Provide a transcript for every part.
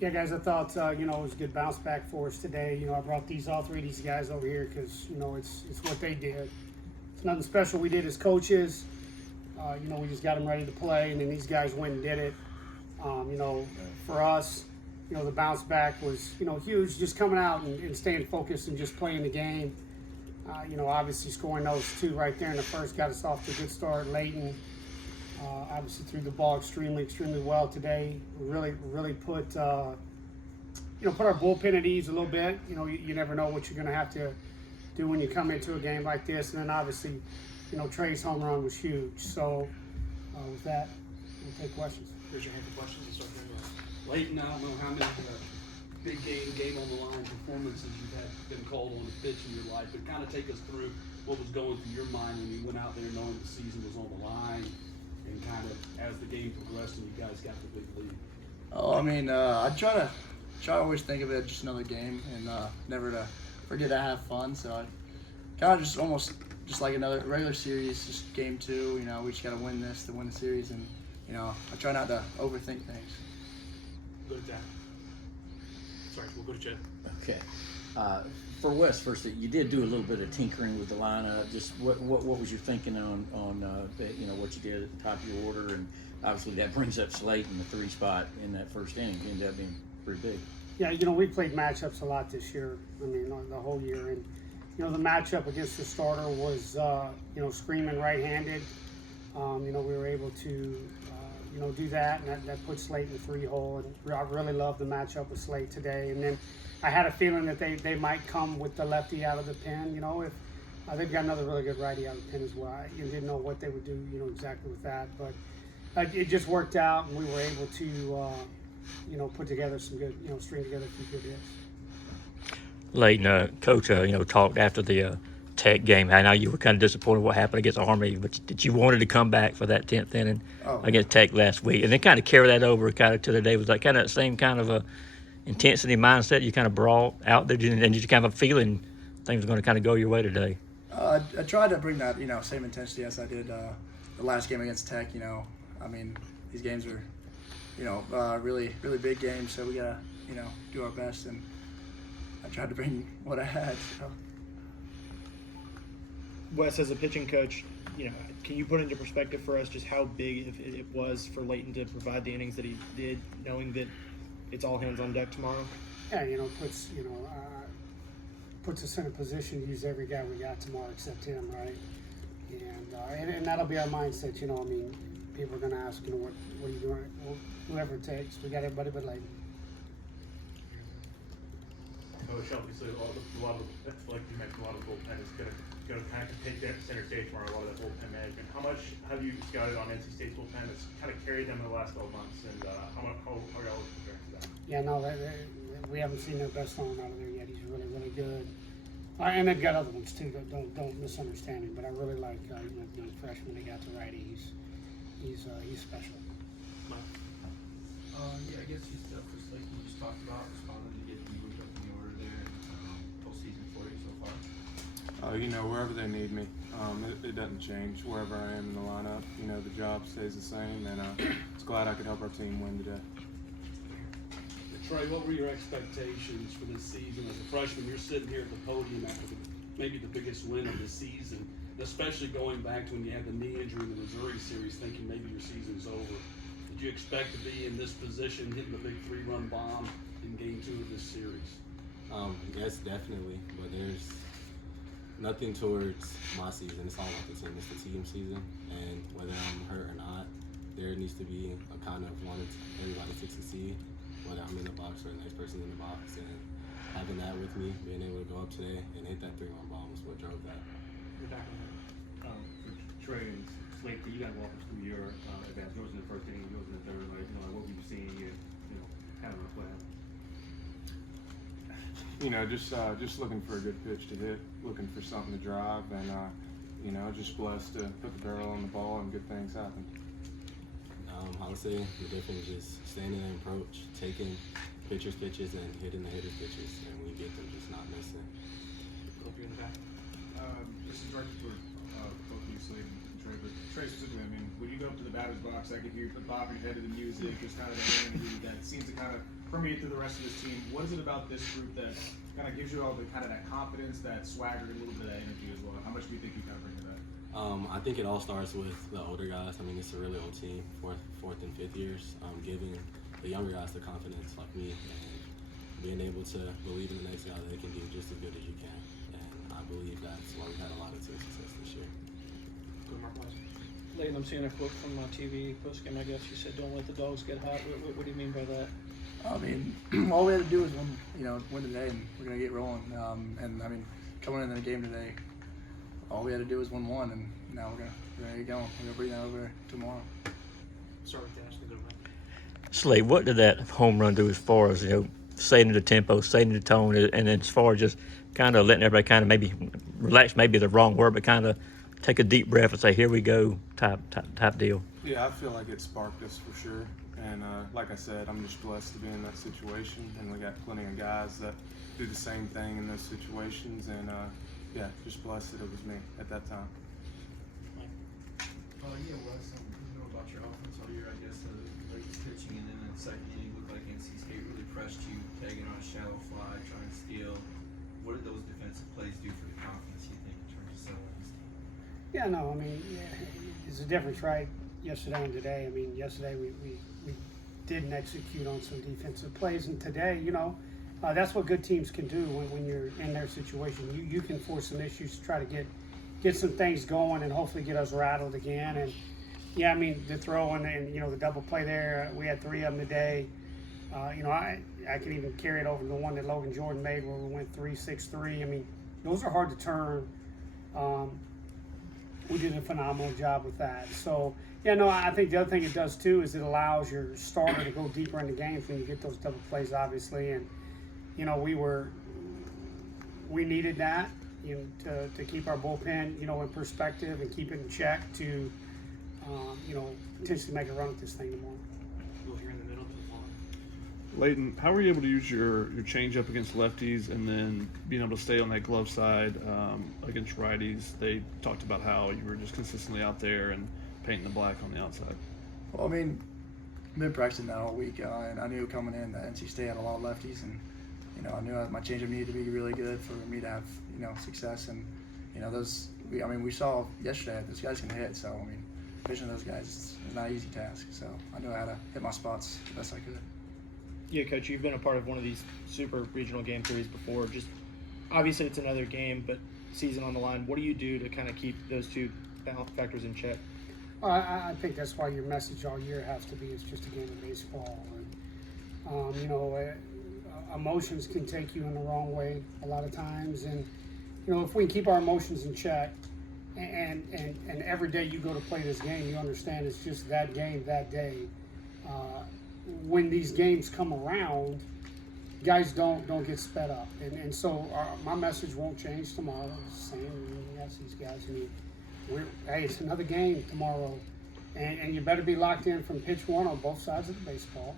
Yeah, guys, I thought it was a good bounce back for us today. I brought all three of these guys over here because it's what they did. It's nothing special we did as coaches. We just got them ready to play, and then these guys went and did it. For us, the bounce back was huge. Just coming out and staying focused and just playing the game. Obviously scoring those two right there in the first got us off to a good start. Leighton obviously threw the ball extremely well today. Really put our bullpen at ease a little bit. You never know what you're going to have to do when you come into a game like this. And then obviously, Trey's home run was huge. So with that, we'll take questions. Raise your hand for questions. Let's start there. Leighton, I don't know how many big game on the line performances you've had been called on to pitch in your life, but kind of take us through what was going through your mind when you went out there knowing the season was on the line, and kind of as the game progressed and you guys got the big lead. Oh, I mean, I try to always think of it just another game and never to forget to have fun. So I kind of just like another regular series, just game two. We just got to win this to win the series, and I try not to overthink things. Go to Jack. Sorry, we'll go to Jed. Okay. For Wes, first, you did do a little bit of tinkering with the lineup. Just what was your thinking on what you did at the top of your order, and obviously that brings up Slate in the 3 spot in that first inning. It ended up being pretty big. Yeah, we played matchups a lot this year. I mean, the whole year, and the matchup against the starter was screaming right-handed. We were able to do that, and that put Slate in the 3-hole. And I really loved the matchup with Slate today. And then I had a feeling that they might come with the lefty out of the pen. If they've got another really good righty out of the pen as well. I didn't know what they would do, exactly with that, but it just worked out, and we were able to put together some good, string together a few good hits. Leighton, Coach, talked after the Tech game. I know you were kind of disappointed what happened against Army, but did you wanted to come back for that 10th inning against Tech last week, and then kind of carry that over kind of to today? Was like kind of the same kind of a intensity mindset you kind of brought out there, and you kind of a feeling things are going to kind of go your way today? I tried to bring that same intensity as I did the last game against Tech. I mean, these games are really big games, so we gotta do our best, and I tried to bring what I had. So. Wes, as a pitching coach, can you put into perspective for us just how big it was for Leighton to provide the innings that he did, knowing that it's all hands on deck tomorrow? Yeah, puts us in a position to use every guy we got tomorrow except him, right? And that'll be our mindset. People are going to ask, what are you doing? Well, whoever it takes, we got everybody but Leighton. Coach, obviously, like you mentioned, a lot of the bullpen is going to kind of take that center stage tomorrow, a lot of that bullpen management. How much have you scouted on NC State's bullpen that's kind of carried them in the last 12 months, and how are y'all preparing for that? Yeah, no, we haven't seen their best one out of there yet. He's really good. And they've got other ones too. Don't misunderstand him. But I really like the young freshman they got to righty. He's special. I guess he's stuff just like you just talked about, responding to getting moved up in the order there, postseason for you so far. Wherever they need me, it doesn't change. Wherever I am in the lineup, the job stays the same, and it's glad I could help our team win today. Trey, what were your expectations for this season as a freshman? You're sitting here at the podium after maybe the biggest win of the season, especially going back to when you had the knee injury in the Missouri series, thinking maybe your season's over. Did you expect to be in this position, hitting the big 3-run bomb in Game 2 of this series? Yes, definitely. But there's nothing towards my season. It's all about the team. It's the team season, and whether I'm hurt or not, there needs to be a kind of wanting everybody to succeed, whether I'm in the box or the next person in the box. And having that with me, being able to go up today and hit that 3-run bomb was what drove that. For Trey and Slate, you got to walk us through your advance. Yours in the first inning, yours in the third. What were you seeing here? Kind of what happened? Just looking for a good pitch to hit, looking for something to drive, and just blessed to put the barrel on the ball and good things happen. I would say the difference is standing in approach, taking pitchers' pitches and hitting the hitters' pitches, and we get them just not missing. Hope you're in the back. This is directed for both of you, Slade and Trey, but Trey specifically, I mean, when you go up to the batter's box, I could hear you bobbing your head to the music, just kind of that energy that seems to kind of permeate through the rest of this team. What is it about this group that kind of gives you all the kind of that confidence, that swagger, a little bit of that energy as well? How much do you think you kind of bring to that? I think it all starts with the older guys. I mean, it's a really old team, fourth and fifth years, giving the younger guys the confidence like me and being able to believe in the next guy that they can do just as good as you can. And I believe that's why we've had a lot of team success this year. Layton, I'm seeing a quote from my TV postgame, I guess. You said, "Don't let the dogs get hot." What do you mean by that? I mean, all we had to do was win today, and we're gonna get rolling. And I mean, coming into the game today, all we had to do was win one, and now we're gonna get going. We're gonna bring that over tomorrow. Start with Ashley, go ahead. Slade, what did that home run do as far as setting the tempo, setting the tone, and then as far as just kind of letting everybody kind of maybe relax, maybe the wrong word, but kind of take a deep breath and say, "Here we go," type deal. Yeah, I feel like it sparked us for sure. And like I said, I'm just blessed to be in that situation, and we got plenty of guys that do the same thing in those situations. And yeah, just blessed that it was me at that time. Yeah, Wes, you know about your offense all year, I guess, like pitching, and then in the second inning, looked like NC State really pressed you, tagging on a shallow fly, trying to steal. What did those defensive plays do for the confidence, you think, in terms of settling this team? Yeah, no, I mean, there's a difference, right? Yesterday and today. I mean, yesterday we didn't execute on some defensive plays, and today, that's what good teams can do when you're in their situation. You can force some issues to try to get some things going and hopefully get us rattled again. And yeah, I mean, the throw and the double play there, we had 3 of them today. I can even carry it over to the one that Logan Jordan made where we went 3-6-3. I mean, those are hard to turn. We did a phenomenal job with that. So yeah, no, I think the other thing it does too is it allows your starter to go deeper in the games when you get those double plays, obviously. And we needed that. To keep our bullpen, in perspective and keep it in check to, potentially make a run at this thing tomorrow. We'll hear in the middle to the phone. Layton, how were you able to use your changeup against lefties and then being able to stay on that glove side against righties? They talked about how you were just consistently out there and painting the black on the outside. Well, I mean, I've been practicing that all week, and I knew coming in that NC State had a lot of lefties, and I knew my changeup needed to be really good for me to have success. And we saw yesterday that those guys can hit, so I mean, pitching those guys is not an easy task. So I knew how to hit my spots the best I could. Yeah, Coach, you've been a part of one of these super regional game series before. Just obviously it's another game, but season on the line. What do you do to kind of keep those two factors in check? I think that's why your message all year has to be it's just a game of baseball. And, emotions can take you in the wrong way a lot of times. And, if we can keep our emotions in check and every day you go to play this game, you understand it's just that game that day. When these games come around, guys don't get sped up. And so my message won't change tomorrow. It's the same. Yes, these guys, hey, it's another game tomorrow. And you better be locked in from pitch one on both sides of the baseball.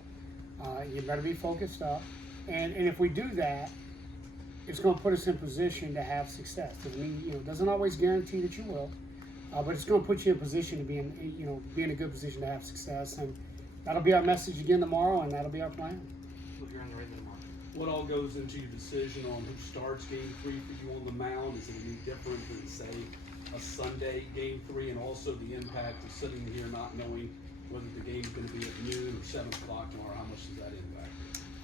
You better be focused up. And if we do that, it's going to put us in position to have success. It doesn't always guarantee that you will, but it's going to put you in position to be in a good position to have success. And that'll be our message again tomorrow, and that'll be our plan. We'll hear on the right middle mark. What all goes into your decision on who starts game 3 for you on the mound? Is it any different than, say, a Sunday game 3, and also the impact of sitting here not knowing whether the game's going to be at noon or 7 o'clock tomorrow? How much does that impact?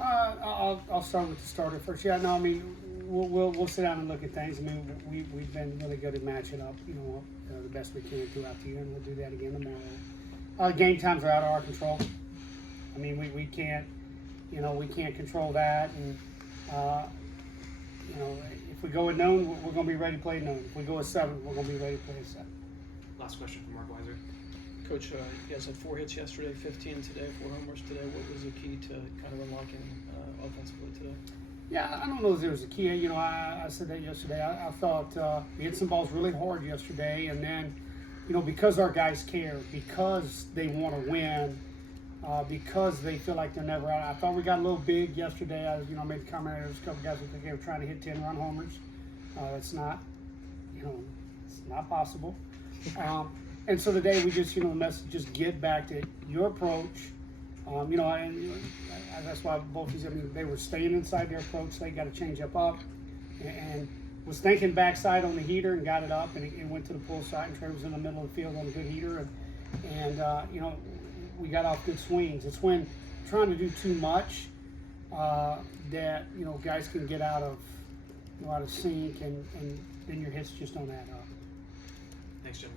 I'll start with the starter first. Yeah, no, I mean, we'll sit down and look at things. I mean, we've been really good at matching up, the best we can throughout the year, and we'll do that again tomorrow. Game times are out of our control. I mean, we can't, we can't control that. And if we go at noon, we're going to be ready to play at noon. If we go at 7, we're going to be ready to play at 7. Last question from Mark Weiser. Coach, you guys had 4 hits yesterday, 15 today, 4 homers today. What was the key to kind of unlocking offensively today? Yeah, I don't know if there was a key. I said that yesterday. I thought we hit some balls really hard yesterday, and then, because our guys care, because they want to win, because they feel like they're never out. I thought we got a little big yesterday. I made the comment. There's a couple guys that think they were trying to hit 10-run homers. It's not, it's not possible. And so today we just, the message, just get back to your approach. That's why both these, they were staying inside their approach. They got to change up, and was thinking backside on the heater and got it up, and it went to the pull side, and Trey was in the middle of the field on a good heater, and we got off good swings. It's when trying to do too much that guys can get out of sync, and then your hits just don't add up. Thanks, Jim.